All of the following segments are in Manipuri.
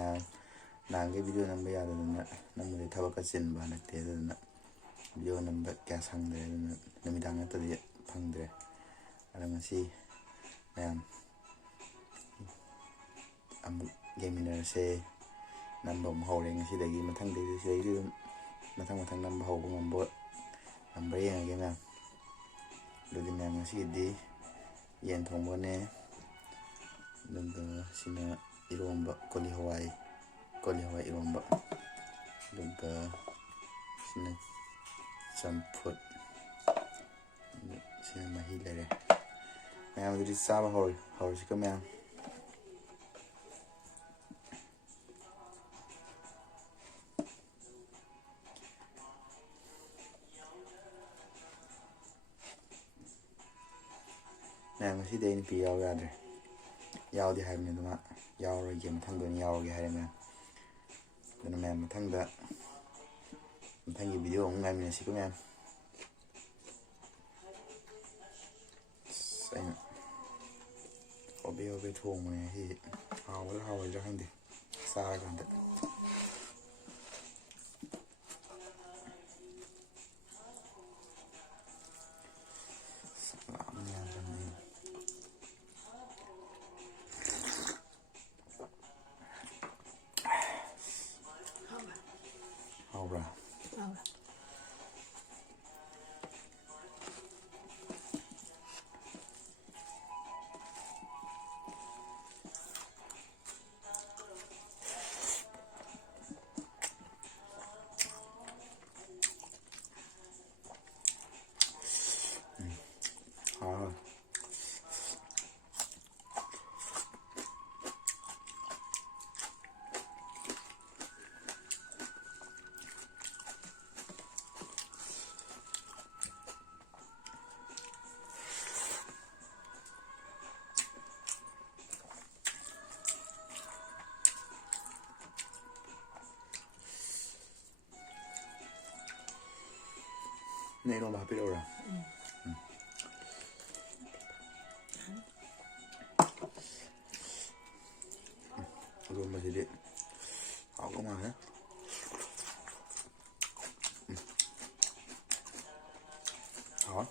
ꯃꯌꯥꯝ ꯅꯍꯥꯟꯒꯩ ꯚꯤꯗꯤꯑꯣ ꯅꯝꯕ ꯌꯥꯗꯗꯅ ꯅꯝꯕꯗꯤ ꯊꯕꯛꯀ ꯆꯤꯟꯕ ꯅꯠꯇꯦ ꯑꯗꯨꯗꯨꯅ ꯚꯤꯗꯤꯑꯣ ꯅꯝꯕ ꯀꯌꯥ ꯁꯪꯗ꯭ꯔꯦ ꯑꯗꯨꯅ ꯅꯨꯃꯤꯗꯥꯡ ꯅꯠꯇꯗꯤ ꯐꯪꯗ꯭ꯔꯦ ꯑꯗꯣ ꯉꯁꯤ ꯃꯌꯥꯝ ꯑꯃꯨꯛ ꯌꯦꯡꯃꯤꯟꯅꯔꯁꯦ ꯅꯝꯕ ꯑꯃꯨꯛ ꯍꯧꯔꯦ ꯉꯁꯤꯗꯒꯤ ꯃꯊꯪꯗꯩꯗꯤ ꯁꯤꯗꯩꯗꯤ ꯑꯗꯨꯝ ꯃꯊꯪ ꯅꯝꯕ ꯍꯧꯕ ꯉꯝꯕ꯭ꯔꯥ ꯌꯦꯡꯉꯒꯦ ꯃꯌꯥꯝ ꯑꯗꯨꯗꯤ ꯃꯌꯥꯝ ꯉꯁꯤꯒꯤꯗꯤ ꯌꯦꯟ ꯊꯣꯡꯕꯅꯦ ꯑꯗꯨꯒ ꯁꯤꯅ ꯏꯔꯣꯝꯕ ꯀꯣꯂꯤ ꯍꯋꯥꯏ ꯏꯔꯣꯝꯕ ꯑꯗꯨꯒ ꯁꯤꯅ ꯆꯝꯐꯨꯠ ꯁꯤꯅ ꯃꯍꯤ ꯂꯩꯔꯦ ꯃꯌꯥꯝ ꯑꯗꯨꯗꯤ ꯆꯥꯕ ꯍꯧꯔꯁꯤꯀꯣ ꯃꯌꯥꯝ ꯉꯁꯤꯗꯤ ꯑꯩ ꯅꯨꯄꯤ ꯌꯥꯎ ꯌꯥꯗ꯭ꯔꯦ ꯌꯥꯎꯗꯤ ꯍꯥꯏꯕꯅꯤ ꯑꯗꯨꯃ ꯌꯥꯎꯔꯣꯏꯒꯦ ꯃꯊꯪꯗ ꯑꯣꯏꯅ ꯌꯥꯎꯔꯒꯦ ꯍꯥꯏꯔꯦ ꯃꯌꯥꯝ ꯑꯗꯨꯅ ꯃꯌꯥꯝ ꯃꯊꯪꯒꯤ ꯚꯤꯗꯤꯑꯣ ꯑꯃꯨꯛ ꯉꯥꯏꯃꯤꯟꯅꯁꯤꯀꯣ ꯃꯌꯥꯝ ꯑꯩꯅ ꯍꯣꯕꯦ ꯊꯣꯡꯕꯅꯦ ꯉꯁꯤꯗꯤ ꯍꯥꯎꯔꯣꯏꯗ꯭ꯔꯥ ꯈꯪꯗꯦ ꯆꯥꯔꯀꯥꯟꯗ ꯍꯥꯎꯕ꯭ꯔꯥ ꯅ ꯏꯔꯣꯝꯕ ꯍꯥꯞꯄꯤꯔꯛꯎꯔꯥ ꯏꯔꯣꯝꯕꯁꯤꯗꯤ ꯍꯥꯎꯗꯧ ꯃꯥꯜꯂꯦ ꯍꯥꯎ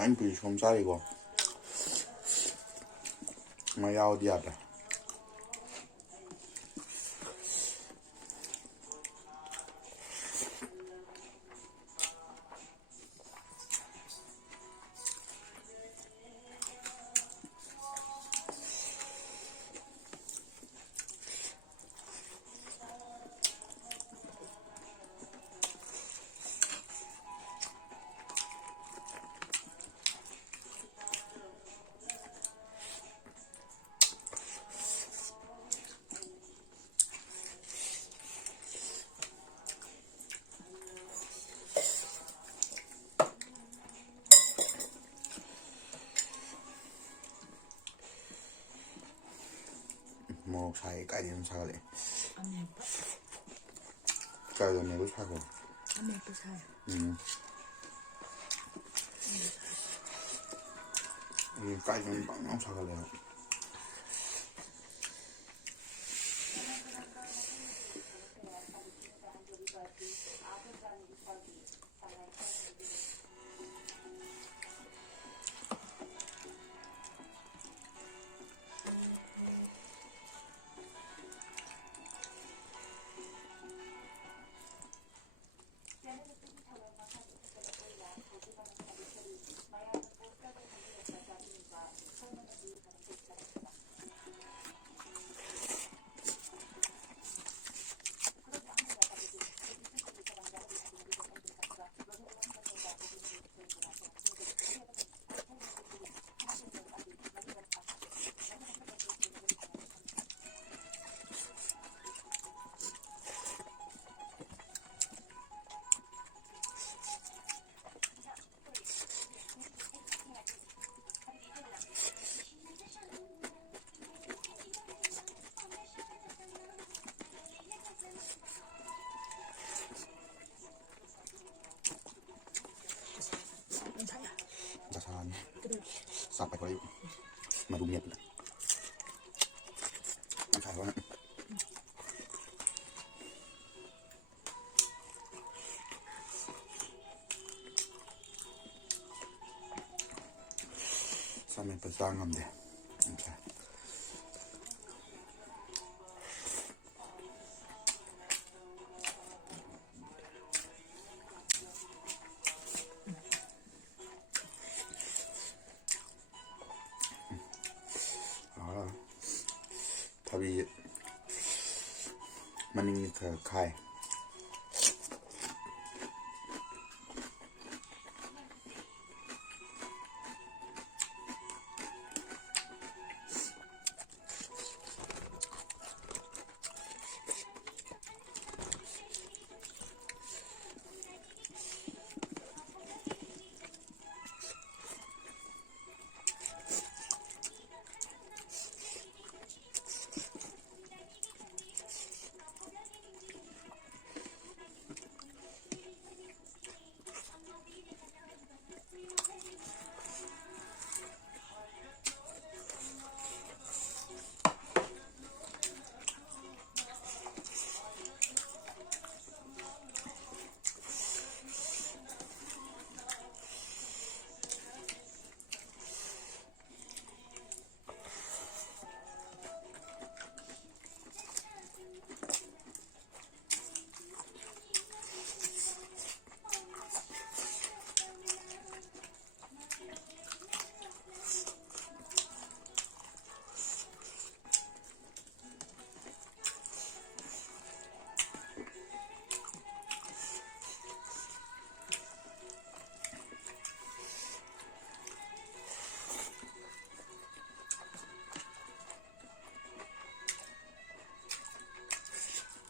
ꯑꯩꯅ ꯄꯨꯔꯤ ꯁꯣꯝ ꯆꯥꯔꯤꯀꯣ ꯃꯥ ꯌꯥꯎꯗꯤ ꯌꯥꯗ꯭ꯔꯦ ꯃꯣꯔꯣꯛ ꯁꯥꯏ ꯀꯥꯏꯗꯩ ꯑꯗꯨꯝ ꯁꯥꯒꯠꯂꯛꯑꯦ ꯑꯃꯦꯠꯄ ꯀꯥꯏꯗ ꯃꯦꯠꯄ ꯁꯥꯈ꯭ꯔꯣ ꯑꯃꯦꯠꯄ ꯁꯥꯏ ꯀꯥꯏꯗꯩ ꯄꯪ ꯁꯥꯒꯠꯂꯛꯑꯦ มันใช่อ่ะ กระชาน กระดูก สับไปก็ได้มาดูเม็ดนะมันขายว่าสามีเป็นสร้างงามเดียว타비 마닝니카 카이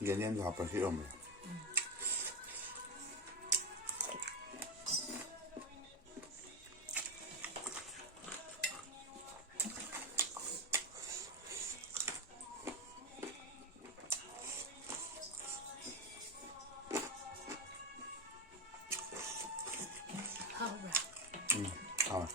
얘는 도 아빠 싫어합니다. 하우라. 아.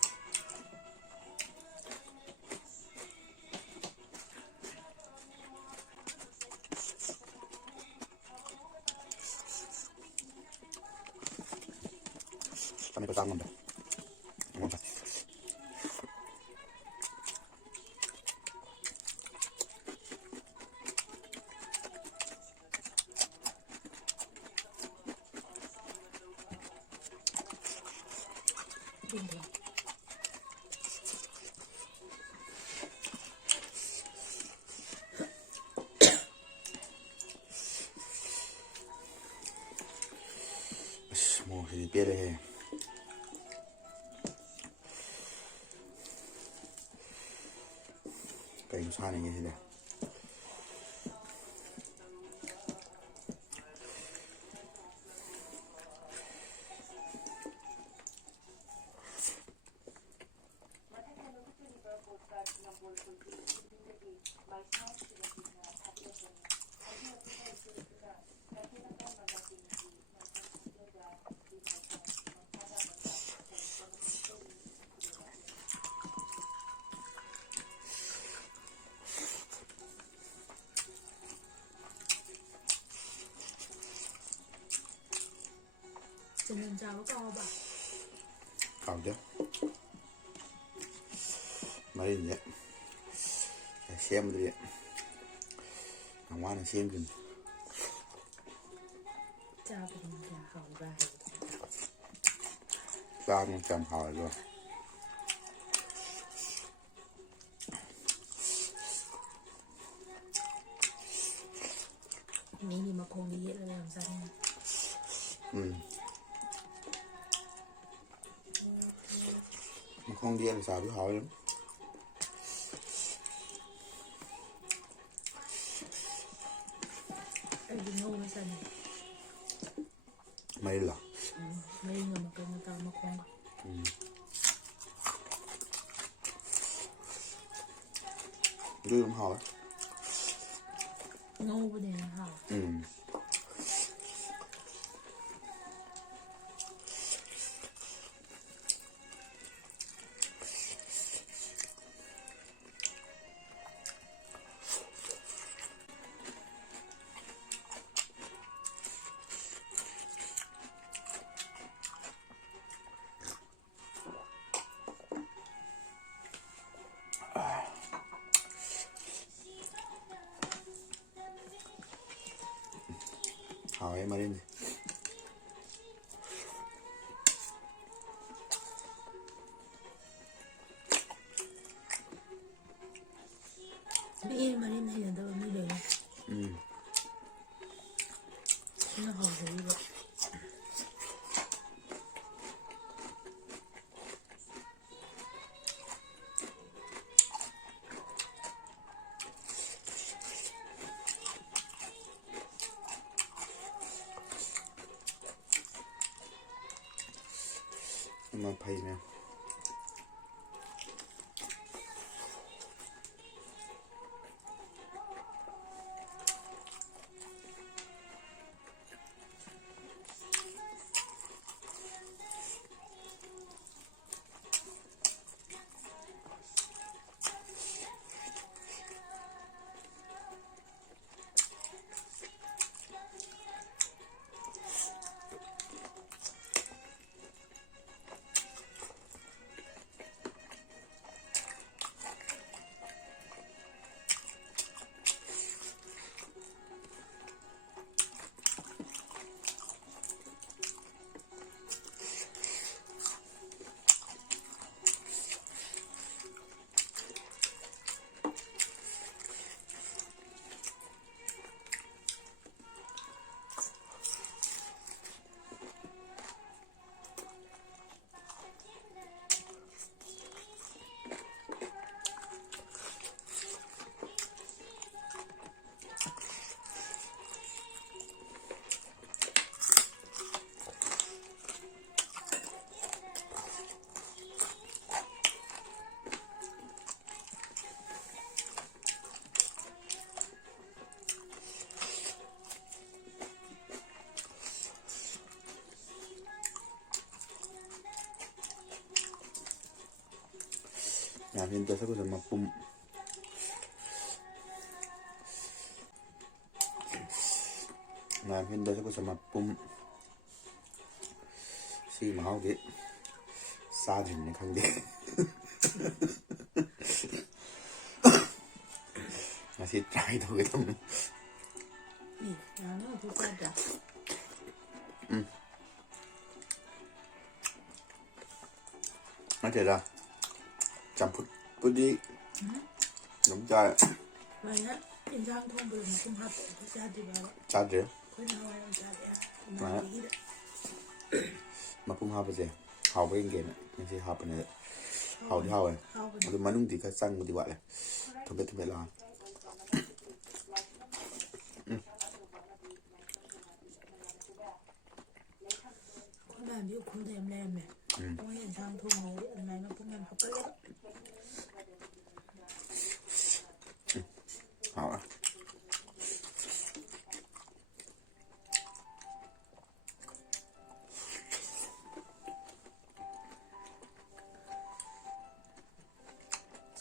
Kami kasama ba? Ano ba? Hindi. Mo hindi pere. Kayo sana nga sila. ꯆꯅꯝ ꯆꯥꯕ ꯀꯥꯎꯕ ꯀꯥꯎꯗꯦ ꯃꯔꯤꯟꯁꯦ ꯁꯦꯝꯕꯗꯤ ꯌꯥꯝ ꯋꯥꯅ ꯁꯦꯝꯈꯤꯕꯅꯤ ꯆꯥꯕꯗꯤ ꯀꯌꯥ ꯍꯥꯎꯕ꯭ꯔꯥ ꯍꯥꯏꯕꯗꯤ ꯆꯥꯕꯅ ꯀꯌꯥꯝ ꯍꯥꯎꯔꯤꯕ ꯃꯤꯒꯤ ꯃꯈꯣꯡꯗ ꯌꯦꯠꯂꯒ ꯌꯥꯝ ꯆꯥꯅꯤꯡꯉꯤ ꯃꯈꯣꯡꯗꯤ ꯌꯦꯟ ꯆꯥꯕꯁꯨ ꯍꯥꯎꯋꯤ ꯑꯩꯗꯤ ꯉꯧꯅ ꯆꯥꯅꯤꯡꯉꯤ ꯃꯔꯤꯜꯂꯣ ꯃꯔꯤꯒ ꯃꯀꯩꯅ ꯇꯧꯔ ꯃꯈꯣꯡꯒ ꯑꯗꯨ ꯑꯗꯨꯝ ꯍꯥꯎꯋꯦ ꯉꯧꯕꯅ ꯍꯦꯟꯅ ꯍꯥꯎꯋꯦ hào em đi ꯃꯤ ꯃꯔꯤꯟ ꯍꯩꯅꯗꯕ ꯃꯤ ꯂꯩꯌꯦ ꯁꯤꯅ ꯍꯥꯎꯖꯔꯤꯕ mà phải nè làm nên tôi sẽ có thể mà pum làm nên tôi sẽ có thể mà pum xí mà hao thế xa thì mình không biết mà xí trái thôi cái tông nó thu qua đã nó thế ra chăm phút phút đi đúng chơi vậy á in giang thông bự mà không hấp ra thì vào chát chứ khối nào ai ra đấy mà đi đấy mà pum hao bây giờ hao với cái này mình sẽ hao bên này hao thì hao này rồi mà nung thì cái xăng thì gọi là không biết là làm điều không thèm làm này không hiện sang thùng này ăn này nó cũng làm học cái hao à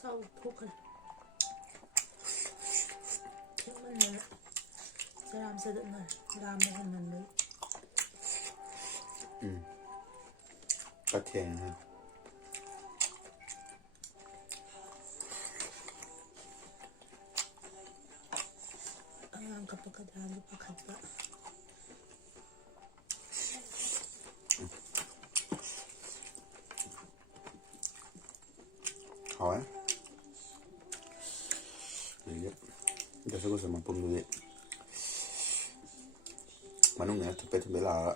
sau thuốc rồi thế mình sẽ làm xây dựng này làm một phần mình mới ก็เทียงนะ ayam kapag-kadaan pagkatba. 好啊，这是个什么pommes de terre？มันนุ่มเนี่ย特别辣了。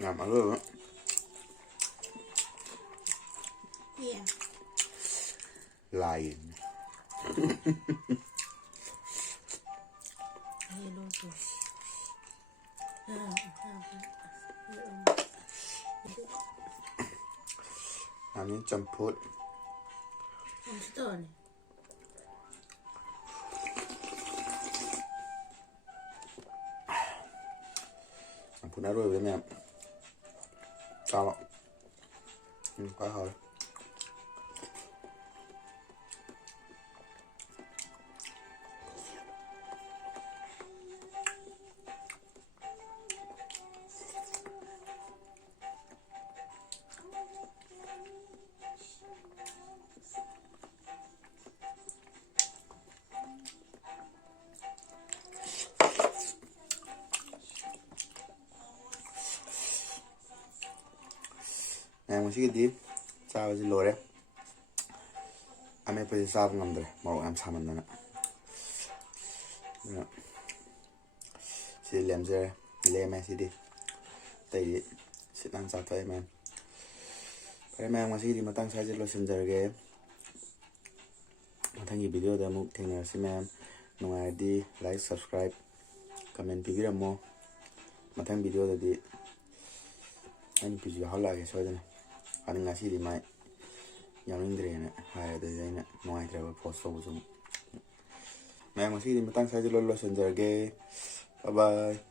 ngắm ăn luôn á. Yeah. Lại Hello po. làm những champut. Ang ito ni. Champut đã rồi với mẹ. Sao ạ? Quá hồi. Em muốn xin đi sao xin lỗi đấy em phải sao ngầm rồi màu em sao mình nữa xin làm gì làm em xin đi tại xin ăn sao phải em muốn xin đi mà tăng sai lo xin giờ cái thằng gì video đó mục thằng nào xin em nông đi like subscribe comment video mo mà thằng video đó đi anh video how lại cái số này anh ngasi di mai yang indre na hai da zaina noi travel post so zum mai ngasi di matang sa jelo lo senjar ge bye bye